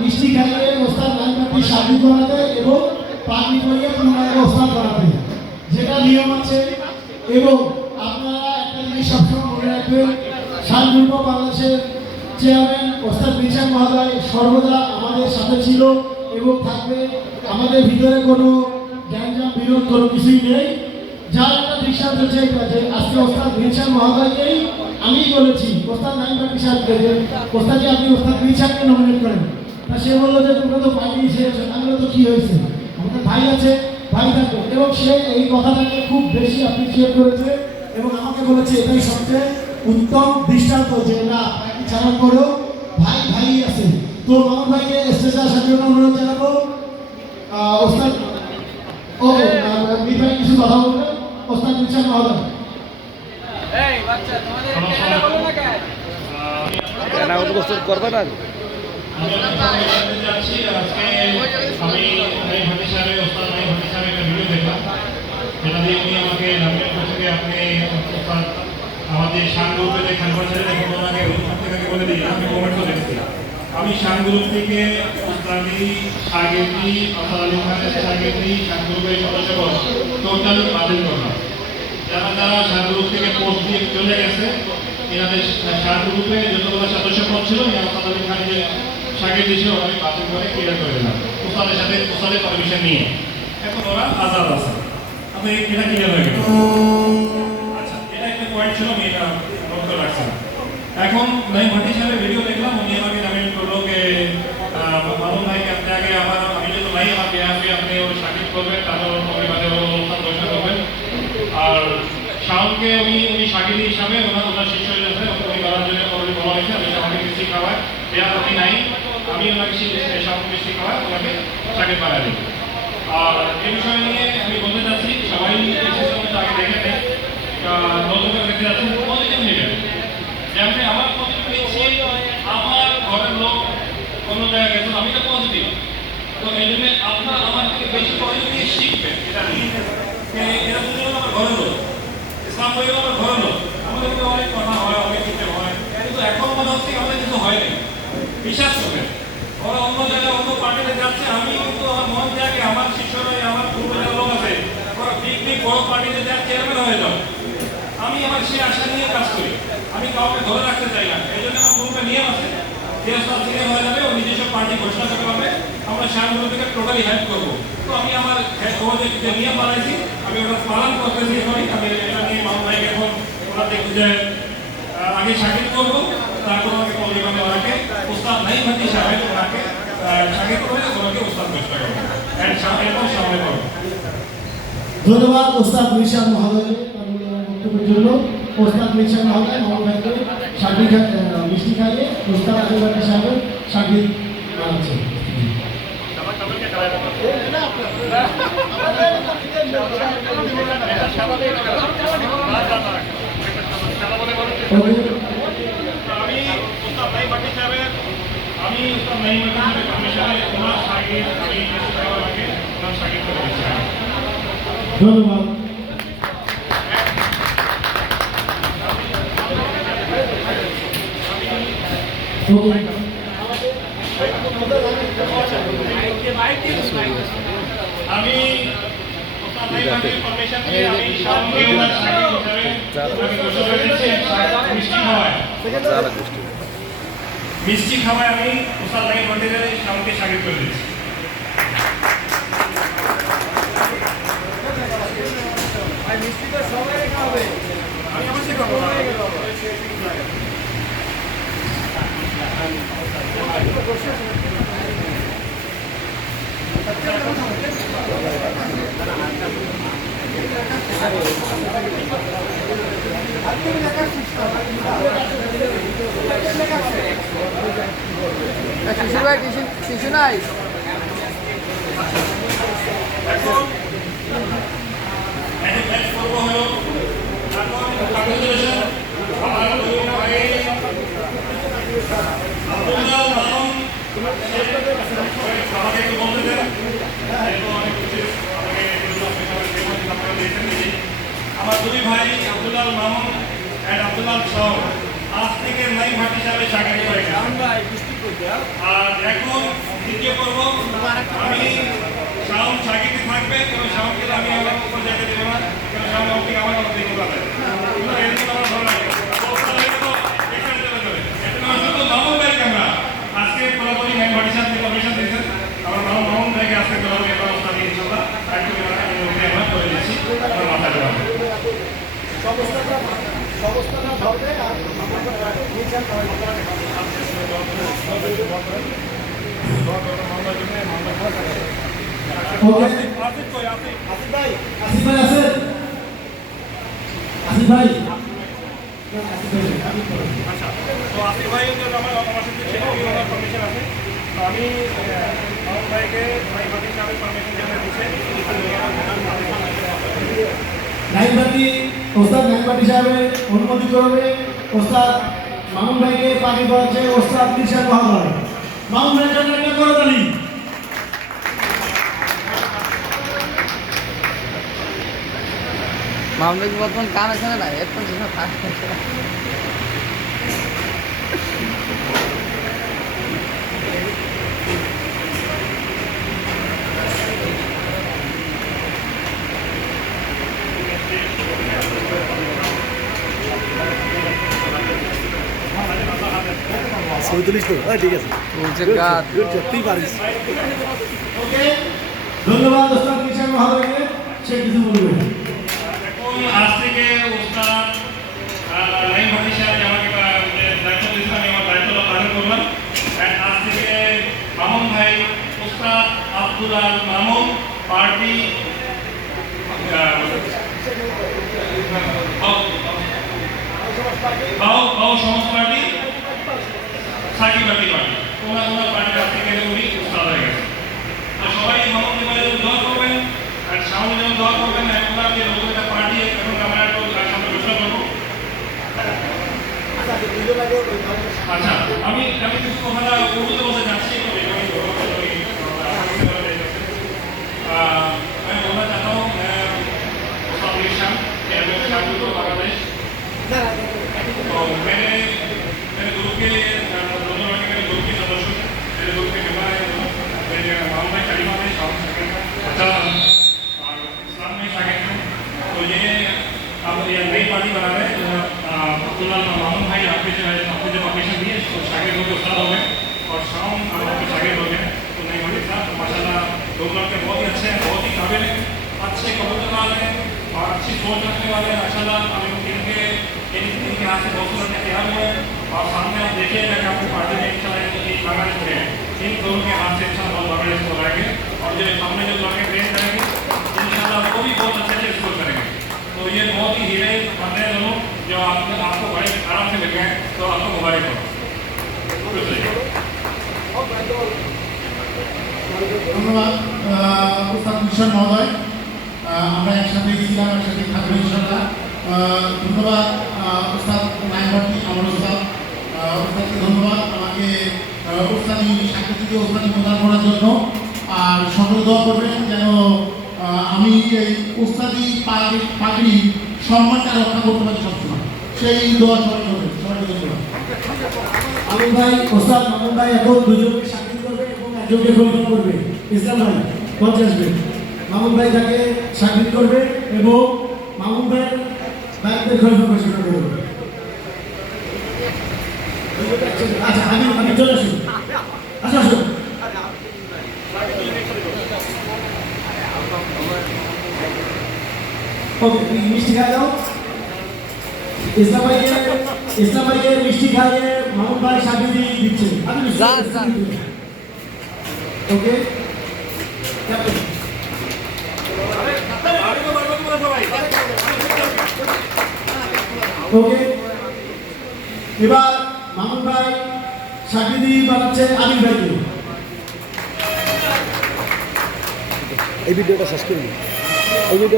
মিষ্টি খাইয়ে ওস্তাদ নাইমাটি শাদি করাতে এবং পাগড়ি পরিয়ে পুনরায় ওস্তাদ করাতে, যেটা নিয়ম আছে। এবং আপনারা একটা জিনিস সবসময় মনে রাখবেন, শানগ্রুপ বাংলাদেশের চেয়ারম্যান ওস্তাদ মিশান মহোদয় সর্বদা আমাদের সাথে ছিল এবং থাকবে। আমাদের ভিতরে কোনো গ্যাঞ্জাম বিরোধ কোনো কিছুই নেই। যার একটা দৃষ্টান্ত হচ্ছে যে আজকে ওস্তাদ মিশান মহোদয়কেই আমি বলেছি ওস্তাদ নাইমাটি সাহেবকে যে ওস্তাদজি আপনি ওস্তাদ মিশানকে নমিনেট করেন। তা সে বললো যে তোমরা তো পার্টি ছেড়েছো। আমি বললো তো কী হয়েছে, আমাদের ভাই আছে, ভাই থাকবে। এবং সে এই কথাটাকে খুব বেশি অ্যাপ্রিসিয়েট করেছে এবং আমাকে বলেছে এটাই সবচেয়ে উত্তম দৃষ্টান্ত যে না পার্টি ছাড়া করো, ভাই ভাই আছে। তো মামুন ভাইকে স্টেজে আসার জন্য অনুরোধ জানাবো। ওস্তাদ ওকে মির ভাই কিছু কথা বলবেন, ওস্তাদ মিশান মহোদয়। করবে না আমি ভিডিও দেখলাম, যেটা দিয়ে উনি আমাকে নামিনেট করছে। আপনি আমাদের শান গ্রুপে যে খেলবার ছিলেন এখন ওনাকে থেকে বলে দিই, আমি কমেন্টও দেখছিলাম। আমি শান গ্রুপ থেকে ওস্তাদি সাগেতি আসাদ আলী খানের সাগেতি শান গ্রুপের সদস্যগণ টোটাল বাতিল করলাম। যারা যারা শান গ্রুপ থেকে পোস্ট দিয়ে চলে গেছে, এনাদের শান গ্রুপে যতগুলো সদস্য পদ ছিল আসাদ আলী খান যে সাগেতি ছিল আমি বাতিল করে ক্লিয়ার করে দিলাম ওস্তাদের সাথে, ওস্তাদের পারমিশন নিয়ে। এখন ওরা আজাদ আছে, আপনি এটা ক্লিয়ার হয়ে গেল। আচ্ছা, এটা একটা পয়েন্ট ছিল, আমি এটা নোট করে রাখছিলাম। এখন নাইমাটি সাহেবের ভিডিও দেখলাম, উনি আমাকে নামিনেট করলো যে মামুন ভাইকে আপনি আগে আমি যেহেতু নাই আমার বিহাফে আপনি ওর সাকিব করবেন, তারপর পরিবারে অনুষ্ঠান দর্শন করবেন। আর শাওনকে উনি সাকিব হিসাবে ওনার শিষ্য হয়েছে, উনি করার জন্য বলা হয়েছে। আমি শাওনকে মিষ্টি খাওয়াই, বিহার আপনি নাই, আমি ওনাকে শাওনকে মিষ্টি খাওয়াই, ওনাকে সাকিব বানাই দিই। আর এই বিষয় নিয়ে আমি বলতে চাচ্ছি, সবাই আগে দেখে নেই, নতুন করে দেখতে যাচ্ছি পজিটিভ নেবেন। যেমন আমার পজিটিভ নিচ্ছি, আমার ঘরের লোক অন্য জায়গায় গেছে, আমি তো পজিটিভ। তো এই জন্য আপনার আমার থেকে বেশি পজিটিভ নিয়ে শিখবেন। এটা নিয়ে এরা বুঝতে আমার ঘরের লোক, ইসলাম পরিবার আমার ঘরের লোক, আমাদের কিন্তু অনেক কথা হয়, অনেক কিছু হয়, কিন্তু এখন মনে হচ্ছে আমাদের কিছু হয়নি। বিশ্বাস করবেন, ওরা অন্য জায়গায় অন্য পার্টিতে যাচ্ছে, আমি কিন্তু আমার মন জায়গায় আমার শিষ্যরাই আমার পূর্বের লোক আছে, ওরা বিগ বিগ বড় পার্টিতে যায় চেয়ারম্যান হয়ে যাও। আমি আমার সে আশা নিয়ে কাজ করি, আমি কাউকে ধরে রাখতে চাই না। এই জন্য আমার পূর্বে নিয়ম আছে, যে সব সিনিয়র হয়ে যাবে ও নিজস্ব পার্টি ঘোষণা করতে পারবে, আমরা শানগুলো থেকে টোটালি হেল্প করবো। তো আমি আমার যে নিয়ম বানাইছি আমি ওটা পালন করতেছি। আমি এটা নিয়ে মামুন ভাইকে এখন ওরা দেখছি যে আগে সাকিব করবো, তারপর আমাকে পরিবারে ওনাকে ওস্তাদ নাইমাটি সাহেব ওনাকে সাকিব করে ওনাকে ওস্তাদ ঘোষণা করবো, এরপর সামনে করবো। ধন্যবাদ ওস্তাদ মিশান মহোদয় বক্তব্যের জন্য। ওস্তাদ মিশান মহোদয় মামুন ভাইকে মিষ্টি খাইয়ে ওস্তাদ নাইমাটি সাহেবের সাকিব বানাচ্ছে। আমি উস্তাদ নাইমাটি সাহেবের কমিশনে ওনার সাকিব আমি ওনার সাকিব করে দিচ্ছি। ধন্যবাদ। আমি পারমিশন দিয়ে আমি শাওনকে ওনার সাকিব হিসাবে আমি ঘোষণা করে দিচ্ছি। মিষ্টি খাওয়ায় আমি ওস্তাদ নাইমাটির শাওনকে সাকিব করে দিচ্ছি। আমি অবশ্যই করবো। শিশু ভাই শিশু নাই আমার দুই ভাই আব্দুল্লাহ মামুন এন্ড আব্দুল্লাহ শাহ আজ থেকে নাইমাটি সাহেবের সাকিব হয়ে গেছে। আর এখন দ্বিতীয় পর্ব আমি শাওন সাকিতে থাকবে, কারণ শাওনকে আমি আমার উপর জায়গা দেবো না, কারণ শাওন আমাকে আমার দিকে পাবে। কিন্তু এরকম আমার ভালো লাগে। শুধু মামুন ভাইকে আমরা আজকে পুরোপুরি মেন অডিশন থেকে অডিশন দিয়েছেন। আমার মামুন ভাইকে আজকে পুরোপুরি ব্যবস্থা দিয়ে ইনশাল্লাহ একটু আমরা করে দিচ্ছি আমার মাথায় দেওয়া আসিফ ভাই আছেন? আসিফ ভাই আচ্ছা, তো আসিফ ভাই আমার সাথে ছিল, ওনার পারমিশন আছে। তো আমি মামুন ভাইকে ভাই বাকি সাহেবের পারমিশন জমা দিচ্ছে। নাইমবাতি ওস্তাদ নাইমবাতি সাহেবের অনুমতি করবে ওস্তাদ মামুন ভাইকে পানি পাচ্ছে ওস্তাদ নিশান মহালয়। মামুন ভাইয়ের জন্য একটা করে তালি। মামলা কি বর্তমান কান আছে না হেডফোন ছিল ছবি তুলিস তো? ঠিক আছে, বলছে কাজ তুই পারিস। ওকে, ধন্যবাদ ওস্তাদ নিশান মহালয়কে। সে কিছু বলবে। এখন আজ থেকে ওস্তাদ নাইম ভাই সাহেব আমাকে দায়িত্ব দিয়েছেন, আমি আমার দায়িত্ব পালন করলাম। আজ থেকে মামুন ভাই ওস্তাদ আব্দুল আল মামুন পার্টি বাউ সমাজ পার্টি সাকি পার্টি ওনার পার্টির আজ থেকে উনি ওস্তাদ হয়ে গেছে। তো সবাই মামুন ভাইয়ের দোয়া করবেন আর সামনে যেমন দোয়া করবেন। ওনার যে নতুন একটা পার্টি এখন আমরা একটু তার সামনে ঘোষণা করবো। আচ্ছা, আমি কিছু কথা উর্দুতে বলতে যাচ্ছি। मैं बोलना चाहता हूँ बांग्लादेश। तो मेरे ग्रुप के दोनों मेरे ग्रुप के सदस्य, मेरे ग्रुप के मेम्बर हैं, मेरे मामू भाई करीमा में अच्छा और इस्लाम में शागिद हैं। तो ये अब ये नई पार्टी बना रहे हैं। अब्दुल्ला मामून भाई आपके जो परमिशन दिए तो शागिद लोग उस्ताद हो गए और शाम आपके शागिद हो गए। तो नई पार्टी साहब माशाल्लाह लोग लड़के बहुत ही अच्छे हैं, बहुत ही काबिल हैं, अच्छे कबूतरबाज हैं और अच्छी सोच रखने वाले हैं। माशाल्लाह अभी इनके हाथ से बहुत से लड़के तैयार हुए हैं और सामने आप देखिएगा कि आपको पार्टी में बांग्लादेश में इन दोनों के हाथ से इंशाल्लाह बांग्लादेश को लाएंगे और जो सामने जो लड़के ट्रेन करेंगे इंशाल्लाह वो भी बहुत अच्छे से स्कोर करेंगे। तो ये बहुत ही हीरे बंदे हैं दोनों जो आपको बड़े आराम से मिल गए। तो आपको मुबारक हो। ধন্যবাদ ওস্তাদ নিশান মহোদয়। আমরা একসাথে ছিলাম, একসাথে থাকবো ইনশাআল্লাহ। ধন্যবাদ ওস্তাদ নাইমবাতি আমার ওস্তাদ। ওস্তাদকে ধন্যবাদ আমাকে ওস্তাদি সাক্ষী থেকে ওস্তাদি প্রদান করার জন্য। আর সকলে দোয়া করবেন যেন আমি এই ওস্তাদি পাগড়ি সম্মানটা রক্ষা করতে পারি সবসময়। সেই দোয়া সবাই করবেন। সবাইকে ধন্যবাদ। মামুন ভাই ওস্তাদ মামুন ভাই এখন দুজনকে সাক্ষী করবে এবং একজনকে গ্রহণ করবে। ইসলাম ভাই মঞ্চে আসবে। মামুন ভাই তাকে সাক্ষী করবে এবং মামুন ভাইয়ের দায়িত্বের গ্রহণ ঘোষণা করবে। আচ্ছা আমি চলে আসুন। আচ্ছা আসুন। ওকে মিষ্টি খাওয়া যাও। ইসলাম ভাইকে মিষ্টি খাইয়ে মামুন ভাই সাক্ষী দিয়ে দিচ্ছে। ওকে ওকে এবার মামুন ভাই সাক্ষী দিয়ে বানাচ্ছে আমির ভাইকে। এই ভিডিওটা শেষ করবি। এই ভিডিও